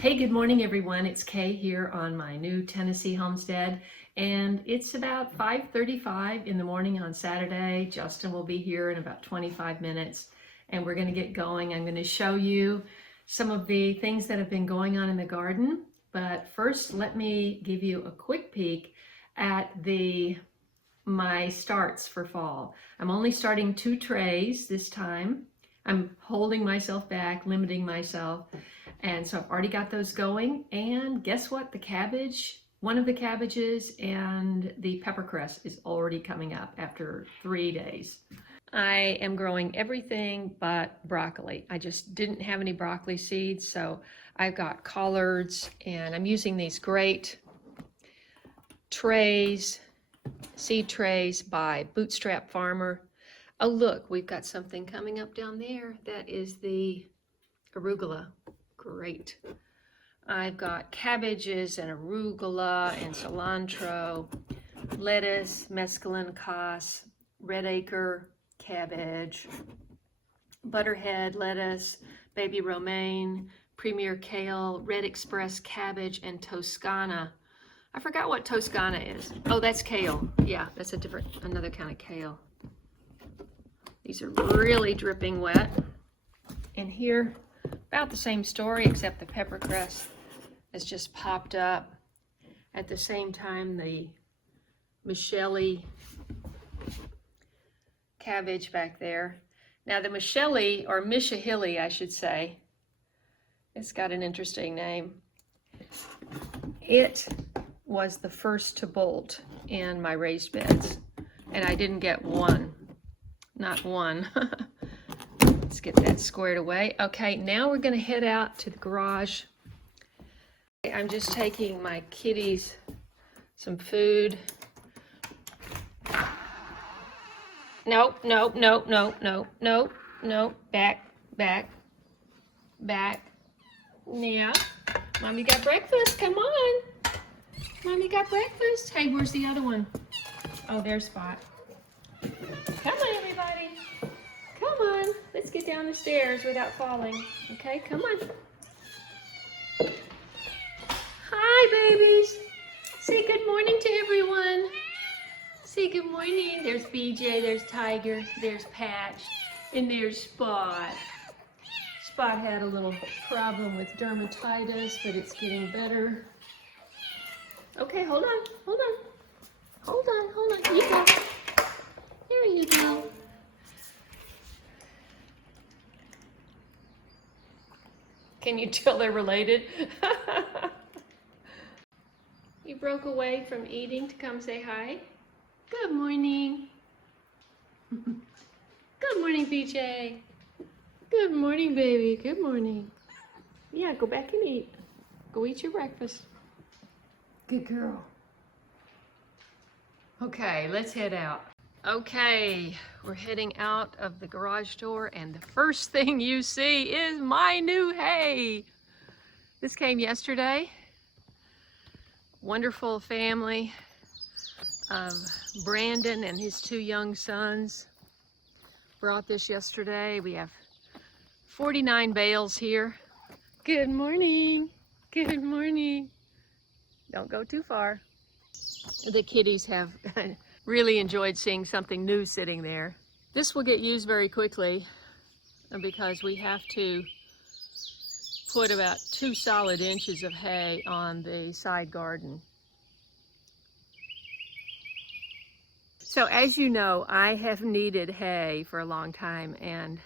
Hey, good morning everyone. It's Kay here on my new Tennessee homestead, and it's about 5:35 in the morning on Saturday. Justin will be here in about 25 minutes and we're going to get going. I'm going to show you some of the things that have been going on in the garden, but first let me give you a quick peek at my starts for fall. I'm only starting 2 trays this time. I'm holding myself back, limiting myself. And so I've already got those going. And guess what? The cabbage, one of the cabbages and the peppercress is already coming up after 3 days. I am growing everything but broccoli. I just didn't have any broccoli seeds, so I've got collards, and I'm using these great trays, seed trays by Bootstrap Farmer. Oh look, we've got something coming up down there. That is the arugula. Great. I've got cabbages and arugula and cilantro, lettuce, mesclun, cos, red acre, cabbage, butterhead lettuce, baby romaine, premier kale, red express cabbage, and Toscana. I forgot what Toscana is. Oh, that's kale. Yeah, that's another kind of kale. These are really dripping wet. And here, about the same story, except the peppercress has just popped up. At the same time, the Michelle cabbage back there. Now the Michelle, or Mishahili, I should say, it's got an interesting name. It was the first to bolt in my raised beds, and I didn't get one. Not one. Let's get that squared away. Okay, now we're going to head out to the garage. I'm just taking my kitties some food. Nope, nope, nope, nope, nope, nope, nope. Back, back, back. Yeah. Mommy got breakfast. Come on. Mommy got breakfast. Hey, where's the other one? Oh, there's Spot. Come on, everybody. Come on. Let's get down the stairs without falling. Okay, come on. Hi, babies. Say good morning to everyone. Say good morning. There's BJ, there's Tiger, there's Patch, and there's Spot. Spot had a little problem with dermatitis, but it's getting better. Okay, hold on, hold on. Hold on, hold on. You go. There you go. Can you tell they're related? You broke away from eating to come say hi? Good morning. Good morning, BJ. Good morning, baby. Good morning. Yeah, go back and eat. Go eat your breakfast. Good girl. Okay, let's head out. Okay, we're heading out of the garage door, and the first thing you see is my new hay. This came yesterday. Wonderful family of Brandon and his 2 young sons brought this yesterday. We have 49 bales here. Good morning. Good morning. Don't go too far. The kitties have really enjoyed seeing something new sitting there. This will get used very quickly because we have to put about 2 solid inches of hay on the side garden. So as you know, I have needed hay for a long time, and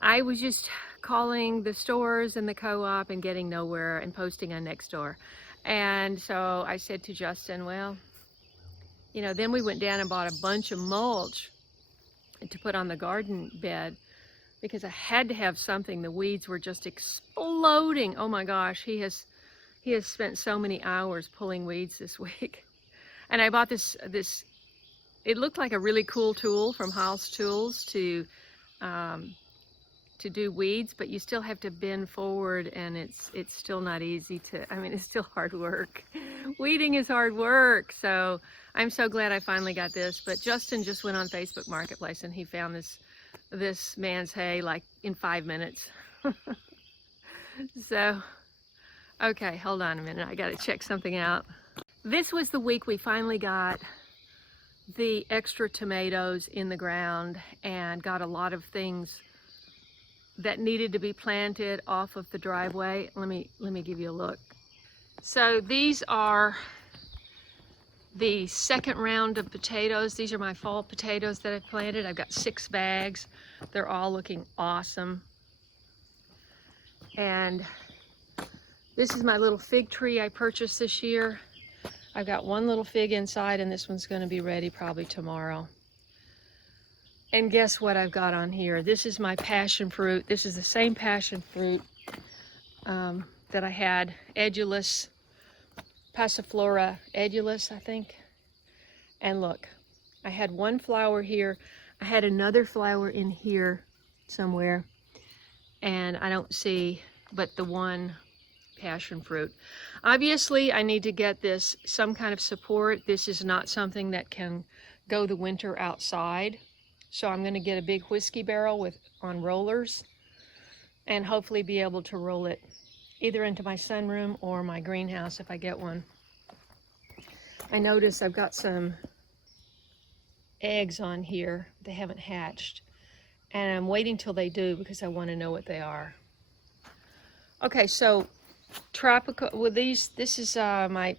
I was just calling the stores and the co-op and getting nowhere and posting on Nextdoor. And so I said to Justin, well, you know, then we went down and bought a bunch of mulch to put on the garden bed because I had to have something. The weeds were just exploding. Oh my gosh, he has spent so many hours pulling weeds this week. And I bought this, it looked like a really cool tool from House Tools to do weeds, but you still have to bend forward, and it's still not easy to, I mean, it's still hard work. Weeding is hard work, so I'm so glad I finally got this. But Justin just went on Facebook Marketplace and he found this man's hay like in 5 minutes. So Okay, hold on a minute. I gotta check something out. This was the week we finally got the extra tomatoes in the ground and got a lot of things that needed to be planted off of the driveway. Let me give you a look. So these are the second round of potatoes. These are my fall potatoes that I've planted. I've got 6 bags. They're all looking awesome. And this is my little fig tree I purchased this year. I've got 1 little fig inside, and this one's going to be ready probably tomorrow. And guess what I've got on here? This is my passion fruit. This is the same passion fruit that I had, Edulis, Passiflora Edulis, I think. And look, I had 1 flower here. I had another flower in here somewhere, and I don't see but the 1 passion fruit. Obviously, I need to get this some kind of support. This is not something that can go the winter outside. So I'm going to get a big whiskey barrel on rollers and hopefully be able to roll it either into my sunroom or my greenhouse if I get one. I notice I've got some eggs on here. They haven't hatched. And I'm waiting till they do because I want to know what they are. Okay, so tropical, with these, this is my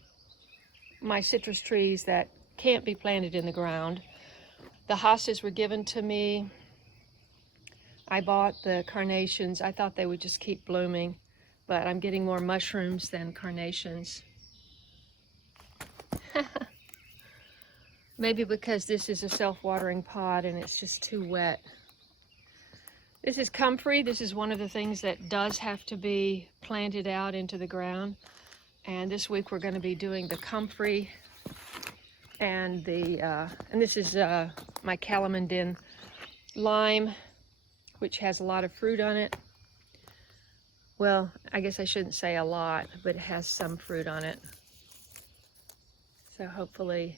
citrus trees that can't be planted in the ground. The hostas were given to me. I bought the carnations. I thought they would just keep blooming, but I'm getting more mushrooms than carnations. Maybe because this is a self-watering pot and it's just too wet. This is comfrey. This is one of the things that does have to be planted out into the ground. And this week we're going to be doing the comfrey and this is my calamandin lime, which has a lot of fruit on it. Well, I guess I shouldn't say a lot, but it has some fruit on it. So hopefully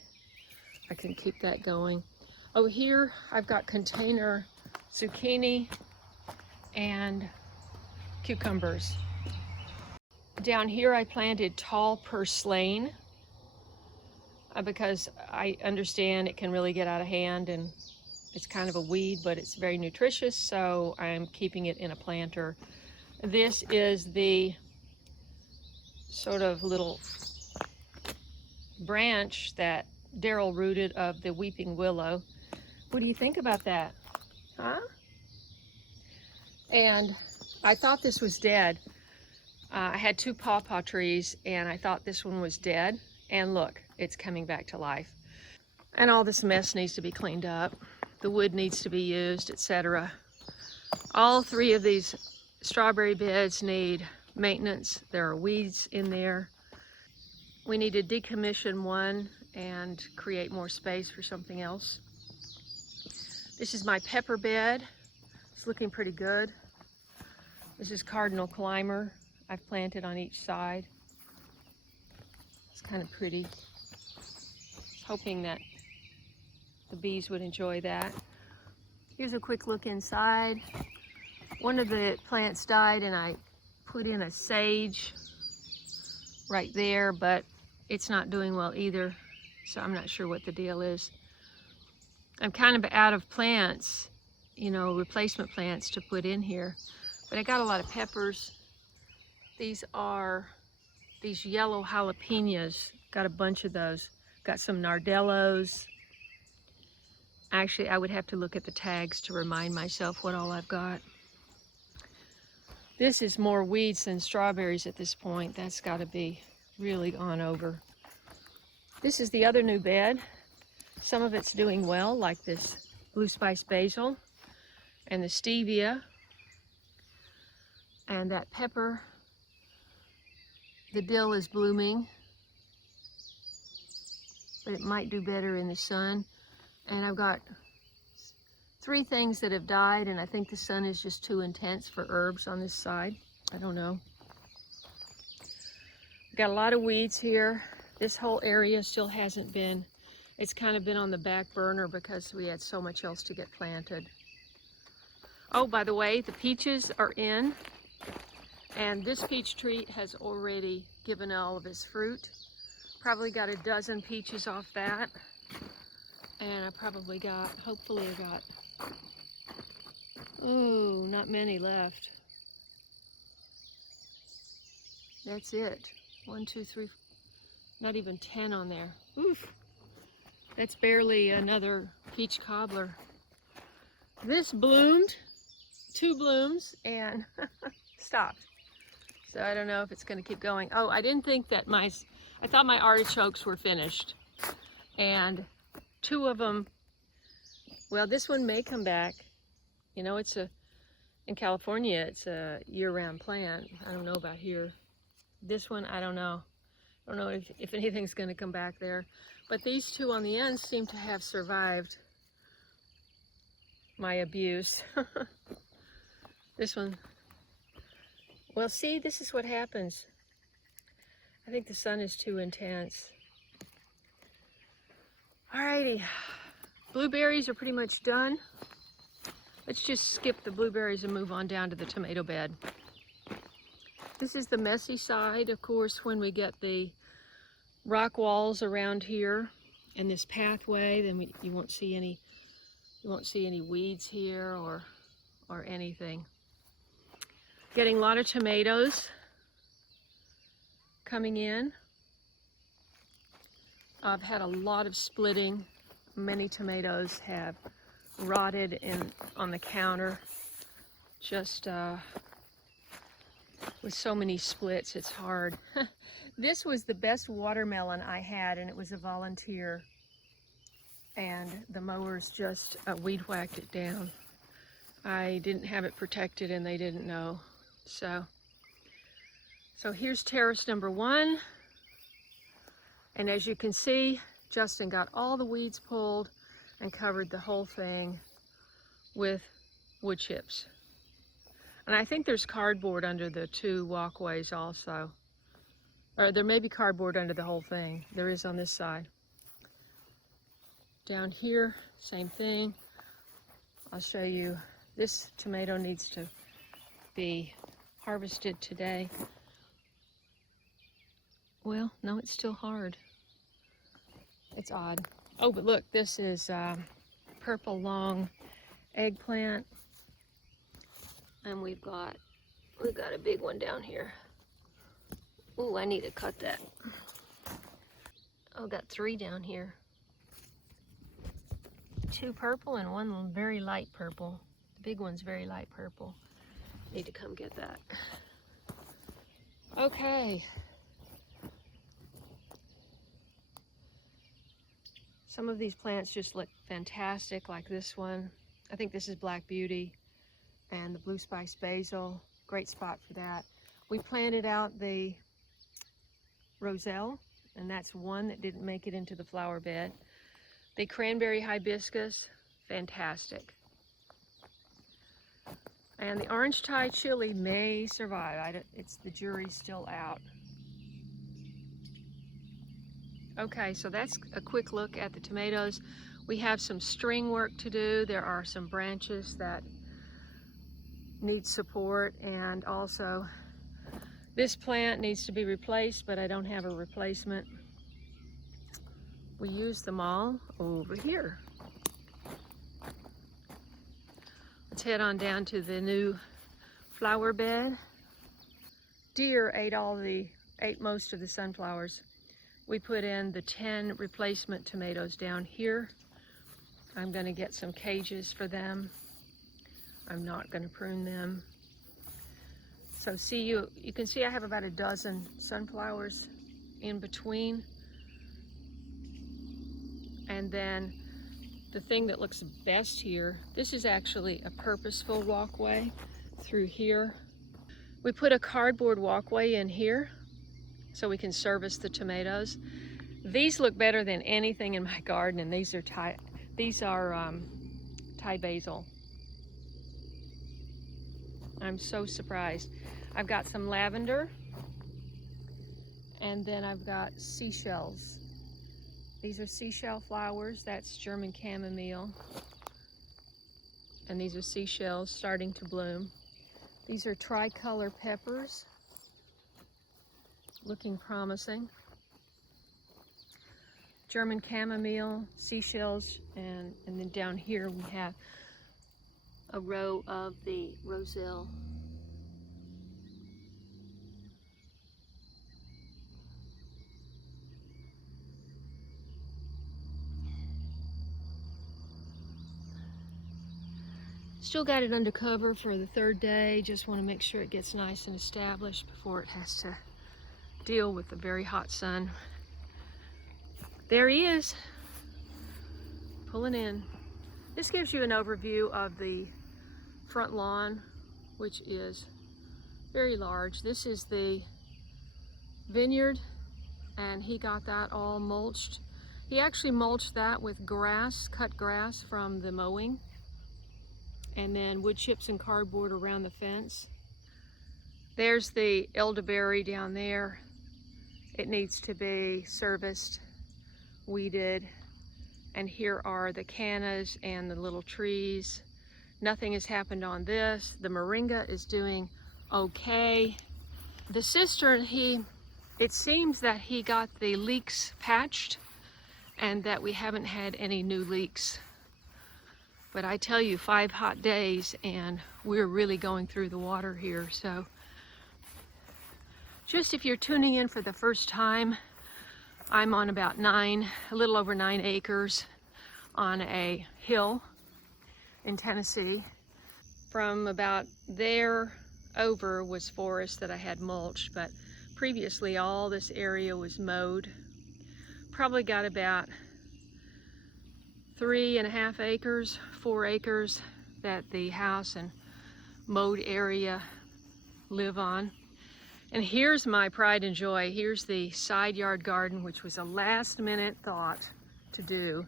I can keep that going. Over here I've got container zucchini and cucumbers. Down here I planted tall purslane because I understand it can really get out of hand and it's kind of a weed, but it's very nutritious, so I'm keeping it in a planter. This is the sort of little branch that Daryl rooted of the weeping willow. What do you think about that? Huh? And I thought this was dead. I had 2 pawpaw trees and I thought this one was dead. And look, it's coming back to life. And all this mess needs to be cleaned up. The wood needs to be used, etc. All 3 of these strawberry beds need maintenance. There are weeds in there. We need to decommission one and create more space for something else. This is my pepper bed. It's looking pretty good. This is cardinal climber. I've planted on each side. It's kind of pretty. Hoping that the bees would enjoy that. Here's a quick look inside. One of the plants died and I put in a sage right there, but it's not doing well either, so I'm not sure what the deal is. I'm kind of out of plants, you know, replacement plants to put in here, but I got a lot of peppers. These are these yellow jalapenos. Got a bunch of those. Got some nardellos. Actually, I would have to look at the tags to remind myself what all I've got. This is more weeds than strawberries at this point. That's got to be really gone over. This is the other new bed. Some of it's doing well, like this blue spice basil and the stevia and that pepper. The dill is blooming, but it might do better in the sun. And I've got 3 things that have died, and I think the sun is just too intense for herbs on this side. I don't know. Got a lot of weeds here. This whole area still hasn't been, it's kind of been on the back burner because we had so much else to get planted. Oh, by the way, the peaches are in, And this peach tree has already given all of its fruit. Probably got a dozen peaches off that. And I probably got, hopefully I got, oh, not many left. That's it. 1, 2, 3, not even 10 on there. Oof. That's barely another peach cobbler. This bloomed, 2 blooms, and stopped. So I don't know if it's going to keep going. Oh, I didn't think that I thought my artichokes were finished. And 2 of them, well, this one may come back. You know, in California, it's a year-round plant. I don't know about here. This one, I don't know. I don't know if anything's going to come back there. But these 2 on the end seem to have survived my abuse. This one, well, see, this is what happens. I think the sun is too intense. Alrighty, blueberries are pretty much done. Let's just skip the blueberries and move on down to the tomato bed. This is the messy side, of course, when we get the rock walls around here and this pathway, then you won't see any weeds here or anything. Getting a lot of tomatoes coming in. I've had a lot of splitting. Many tomatoes have rotted on the counter. Just with so many splits, it's hard. This was the best watermelon I had, and it was a volunteer. And the mowers just weed whacked it down. I didn't have it protected and they didn't know. So here's terrace number 1. And as you can see, Justin got all the weeds pulled and covered the whole thing with wood chips. And I think there's cardboard under the 2 walkways also. Or there may be cardboard under the whole thing. There is on this side. Down here, same thing. I'll show you. This tomato needs to be harvested today. Well, no, it's still hard. It's odd. Oh, but look, this is purple long eggplant. And we've got a big one down here. Ooh, I need to cut that. Oh, got 3 down here. 2 purple and 1 very light purple. The big one's very light purple. Need to come get that. Okay. Some of these plants just look fantastic, like this one. I think this is Black Beauty and the Blue Spice Basil. Great spot for that. We planted out the Roselle, and that's one that didn't make it into the flower bed. The cranberry hibiscus, fantastic. And the orange Thai chili may survive. The jury's still out. Okay, so that's a quick look at the tomatoes. We have some string work to do. There are some branches that need support, and also this plant needs to be replaced, but I don't have a replacement. We use them all over here. Let's head on down to the new flower bed. Deer ate most of the sunflowers. We put in the 10 replacement tomatoes down here. I'm going to get some cages for them. I'm not going to prune them. So you can see I have about a dozen sunflowers in between. And then the thing that looks best here, this is actually a purposeful walkway through here. We put a cardboard walkway in here so we can service the tomatoes. These look better than anything in my garden, and these are Thai basil. I'm so surprised. I've got some lavender, and then I've got seashells. These are seashell flowers. That's German chamomile. And these are seashells starting to bloom. These are tricolor peppers, looking promising. German chamomile, seashells, and then down here we have a row of the roselle. Still got it under cover for the third day. Just want to make sure it gets nice and established before it has to deal with the very hot sun. There he is, pulling in. This gives you an overview of the front lawn, which is very large. This is the vineyard, and he got that all mulched. He actually mulched that with grass, cut grass from the mowing, and then wood chips and cardboard around the fence. There's the elderberry down there. It needs to be serviced, weeded, and here are the cannas and the little trees. Nothing has happened on this. The moringa is doing okay. The cistern, it seems that he got the leaks patched and that we haven't had any new leaks. But I tell you, 5 hot days and we're really going through the water here. So just if you're tuning in for the first time, I'm on about a little over 9 acres on a hill in Tennessee. From about there over was forest that I had mulched, but previously all this area was mowed. Probably got about 3.5 acres, 4 acres that the house and mowed area live on. And here's my pride and joy. Here's the side yard garden, which was a last minute thought to do.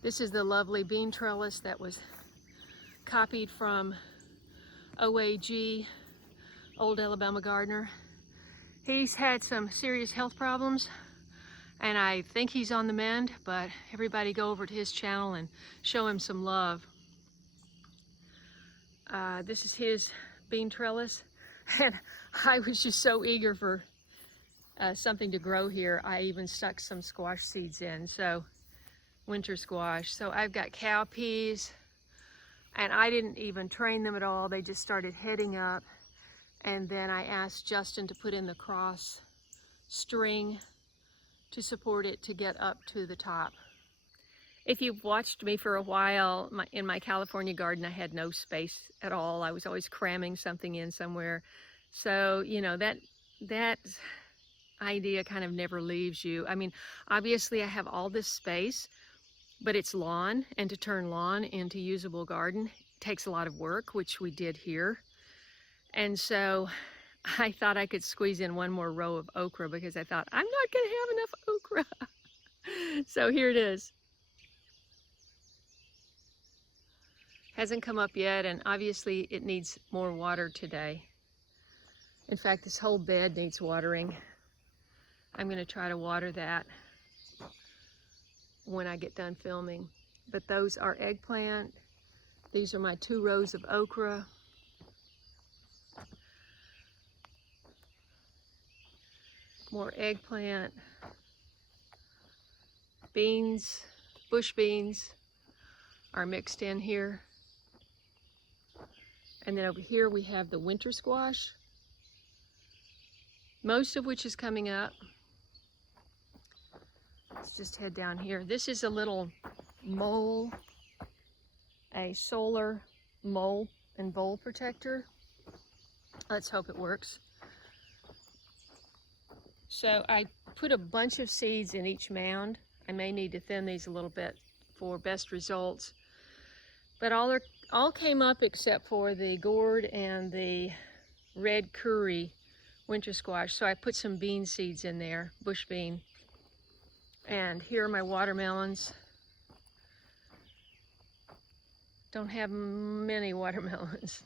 This is the lovely bean trellis that was copied from OAG, Old Alabama Gardener. He's had some serious health problems and I think he's on the mend, but everybody go over to his channel and show him some love. This is his bean trellis, and I was just so eager for something to grow here. I even stuck some squash seeds in, so winter squash. So I've got cow peas, and I didn't even train them at all. They just started heading up, and then I asked Justin to put in the cross string to support it to get up to the top. If you've watched me for a while, in my California garden, I had no space at all. I was always cramming something in somewhere. So, you know, that idea kind of never leaves you. I mean, obviously I have all this space, but it's lawn, and to turn lawn into usable garden takes a lot of work, which we did here. And so I thought I could squeeze in one more row of okra because I thought I'm not going to have enough okra. So here it is. Hasn't come up yet, and obviously it needs more water today. In fact, this whole bed needs watering. I'm going to try to water that when I get done filming. But those are eggplant. These are my 2 rows of okra. More eggplant. Beans, bush beans are mixed in here. And then over here we have the winter squash, most of which is coming up. Let's just head down here. This is a little mole, a solar mole and vole protector. Let's hope it works. So I put a bunch of seeds in each mound. I may need to thin these a little bit for best results. But all came up except for the gourd and the red curry winter squash. So I put some bean seeds in there, bush bean. And here are my watermelons. Don't have many watermelons.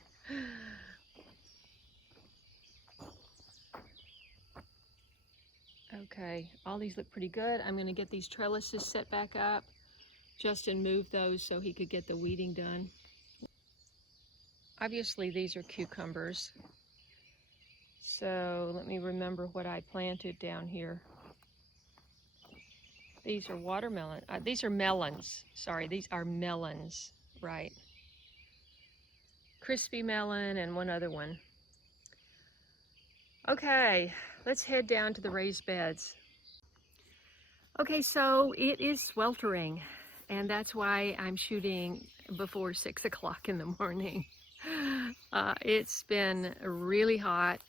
Okay, all these look pretty good. I'm going to get these trellises set back up. Justin moved those so he could get the weeding done. obviously these are cucumbers. So let me remember what I planted down here. These are watermelon. These are melons. Sorry, these are melons, right? Crispy melon and one other one. Okay, let's head down to the raised beds. Okay, so it is sweltering, and that's why I'm shooting before 6 o'clock in the morning. It's been really hot,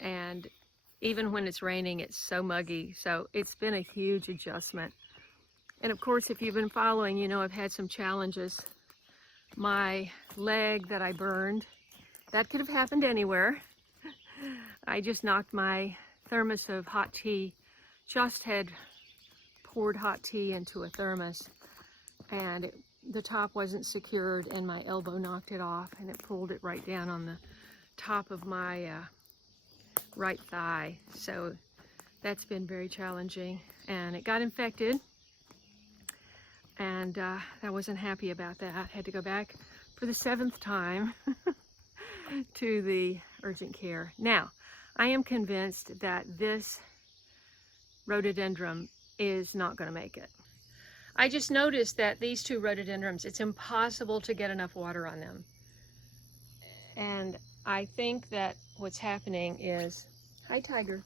and even when it's raining, it's so muggy. So it's been a huge adjustment. And of course, if you've been following, you know I've had some challenges. My leg that I burned, that could have happened anywhere. I just knocked my thermos of hot tea, just had poured hot tea into a thermos, and the top wasn't secured, and my elbow knocked it off, and it pulled it right down on the top of my right thigh. So that's been very challenging, and it got infected, and I wasn't happy about that. I had to go back for the 7th time to the urgent care. Now, I am convinced that this rhododendron is not going to make it. I just noticed that these 2 rhododendrons, it's impossible to get enough water on them. And I think that what's happening is, hi Tiger,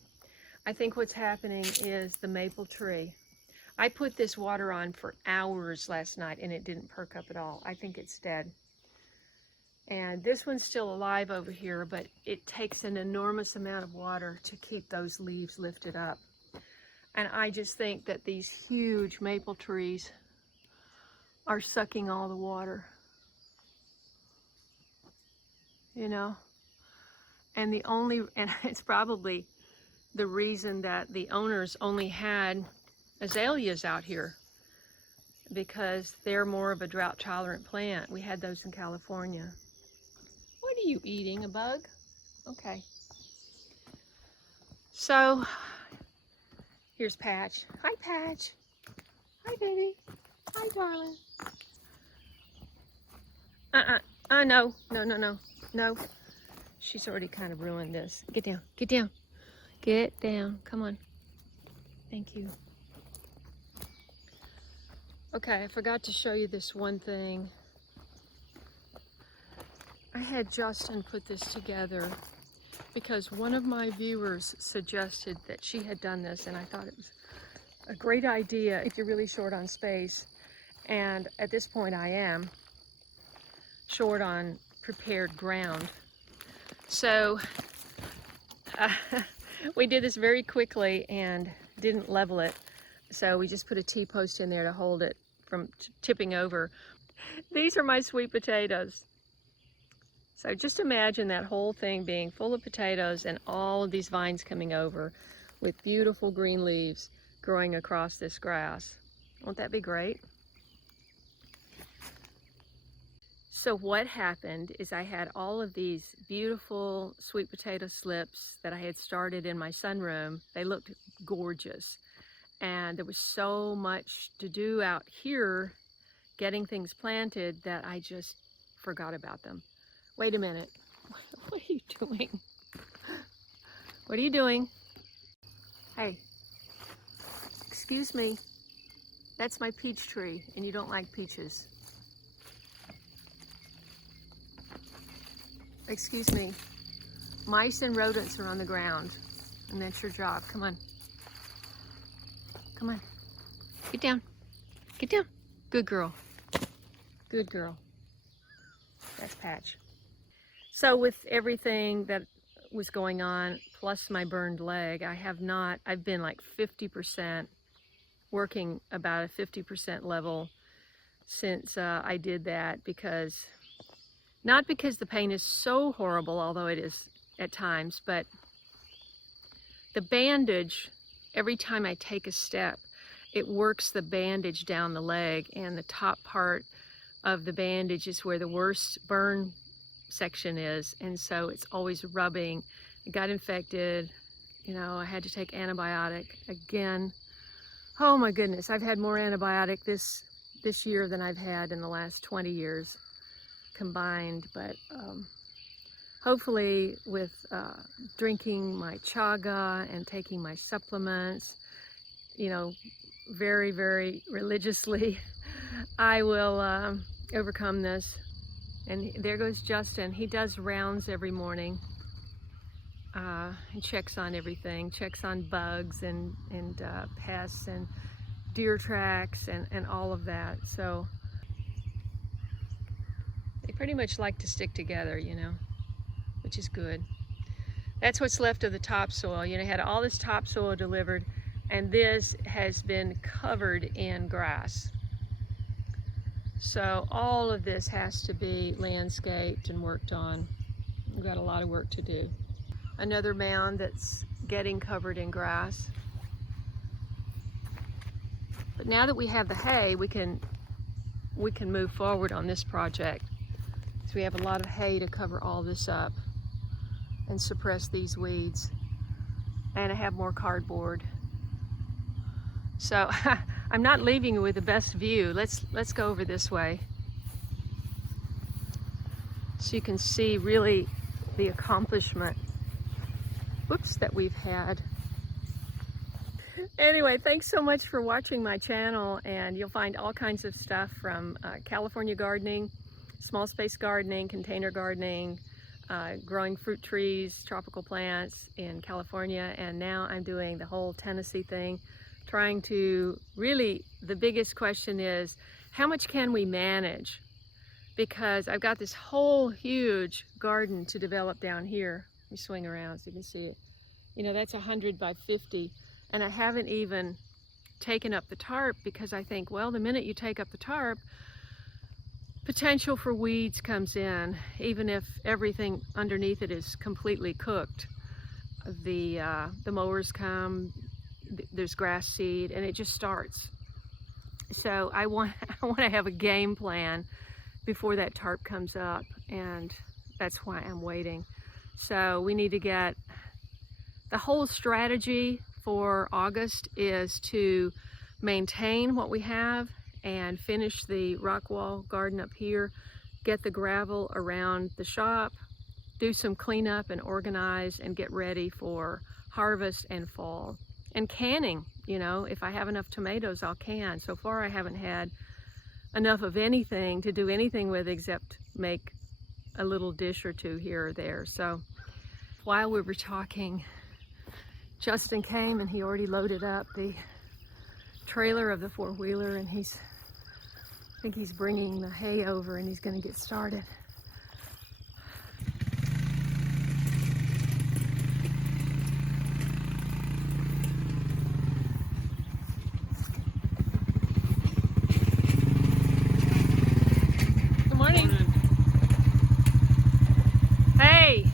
I think what's happening is the maple tree. I put this water on for hours last night and it didn't perk up at all. I think it's dead. And this one's still alive over here, but it takes an enormous amount of water to keep those leaves lifted up. And I just think that these huge maple trees are sucking all the water, you know? And it's probably the reason that the owners only had azaleas out here, because they're more of a drought tolerant plant. We had those in California. What are you eating, a bug? Okay. So, here's Patch. Hi, Patch. Hi, baby. Hi, darling. No. No. She's already kind of ruined this. Get down. Get down. Get down. Come on. Thank you. Okay, I forgot to show you this one thing. I had Justin put this together because one of my viewers suggested that she had done this, and I thought it was a great idea if you're really short on space. And at this point I am short on prepared ground. So we did this very quickly and didn't level it. So we just put a T-post in there to hold it from tipping over. These are my sweet potatoes. So just imagine that whole thing being full of potatoes and all of these vines coming over with beautiful green leaves growing across this grass. Won't that be great? So what happened is I had all of these beautiful sweet potato slips that I had started in my sunroom. They looked gorgeous. And there was so much to do out here getting things planted that I just forgot about them. Wait a minute. What are you doing? What are you doing? Hey, excuse me. That's my peach tree, and you don't like peaches. Excuse me. Mice and rodents are on the ground, and that's your job. Come on. Come on. Get down. Get down. Good girl. Good girl. That's Patch. So with everything that was going on, plus my burned leg, I've been like 50%, working about a 50% level since I did that, not because the pain is so horrible, although it is at times, but the bandage, every time I take a step, it works the bandage down the leg, and the top part of the bandage is where the worst burn section is, and so it's always rubbing. It got infected, you know, I had to take antibiotic again. Oh my goodness, I've had more antibiotic this year than I've had in the last 20 years. combined, but hopefully with drinking my chaga and taking my supplements, you know, very, very religiously, I will overcome this. And there goes Justin. He does rounds every morning. He checks on everything, checks on bugs and pests and deer tracks and all of that. So they pretty much like to stick together, you know, which is good. That's what's left of the topsoil. You know, I had all this topsoil delivered, and this has been covered in grass. So all of this has to be landscaped and worked on. We've got a lot of work to do. Another mound that's getting covered in grass. But now that we have the hay, we can move forward on this project. So we have a lot of hay to cover all this up and suppress these weeds. And I have more cardboard. So I'm not leaving you with the best view. Let's go over this way, so you can see really the accomplishment, whoops, that we've had. Anyway, thanks so much for watching my channel, and you'll find all kinds of stuff from California gardening, small space gardening, container gardening, growing fruit trees, tropical plants in California, and now I'm doing the whole Tennessee thing. Trying to really, the biggest question is, how much can we manage? Because I've got this whole huge garden to develop down here. Let me swing around so you can see it. You know, that's 100 by 50. And I haven't even taken up the tarp, because I think, well, the minute you take up the tarp, potential for weeds comes in, even if everything underneath it is completely cooked. The mowers come, there's grass seed, and it just starts. So I want to have a game plan before that tarp comes up, and that's why I'm waiting. So we need to get, the whole strategy for August is to maintain what we have and finish the rock wall garden up here, get the gravel around the shop, do some cleanup and organize, and get ready for harvest and fall. And canning, you know, if I have enough tomatoes, I'll can. So far I haven't had enough of anything to do anything with except make a little dish or two here or there. So while we were talking, Justin came and he already loaded up the trailer of the four-wheeler, and I think he's bringing the hay over, and he's going to get started. Good morning. Hey!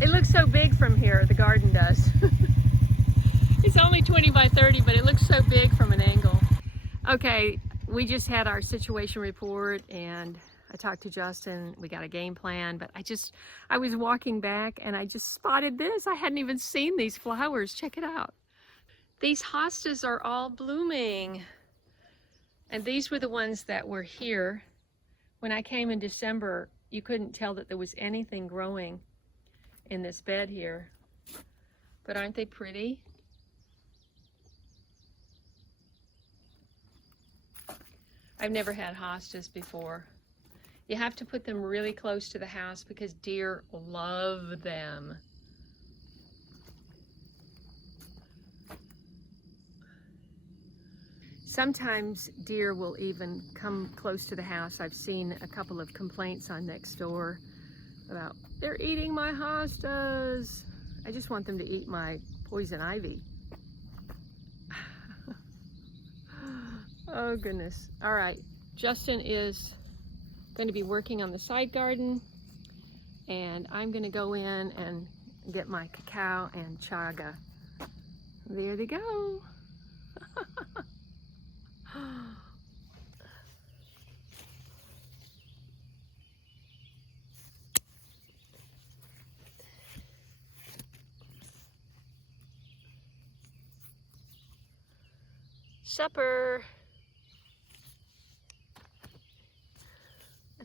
It looks so big from here, the garden does. It's only 20 by 30, but it looks so big from an angle. Okay, we just had our situation report, and I talked to Justin. We got a game plan, but I was walking back and I just spotted this. I hadn't even seen these flowers. Check it out. These hostas are all blooming. And these were the ones that were here. When I came in December, you couldn't tell that there was anything growing in this bed here. But aren't they pretty? I've never had hostas before. You have to put them really close to the house because deer love them. Sometimes deer will even come close to the house. I've seen a couple of complaints on Nextdoor about, they're eating my hostas. I just want them to eat my poison ivy. Oh goodness. All right, Justin is going to be working on the side garden, and I'm going to go in and get my cacao and chaga. There they go. Supper.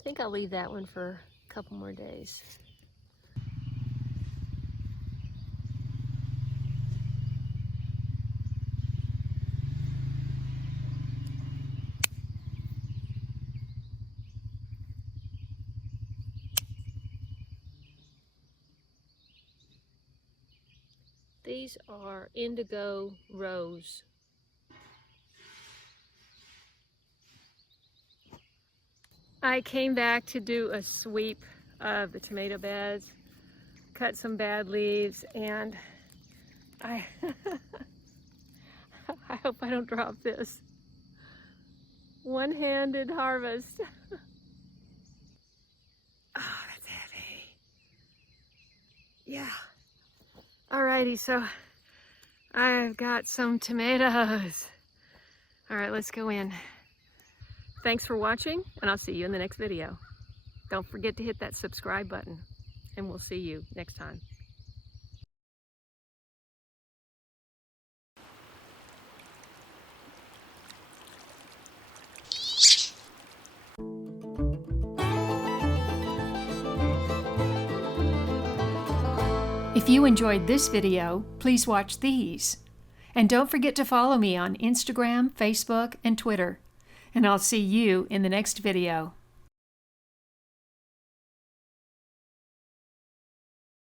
think I'll leave that one for a couple more days. These are indigo rose. I came back to do a sweep of the tomato beds, cut some bad leaves, and I I hope I don't drop this. One-handed harvest. Oh, that's heavy. Yeah. Alrighty, so I've got some tomatoes. All right, let's go in. Thanks for watching, and I'll see you in the next video. Don't forget to hit that subscribe button, and we'll see you next time. If you enjoyed this video, please watch these. And don't forget to follow me on Instagram, Facebook, and Twitter. And I'll see you in the next video.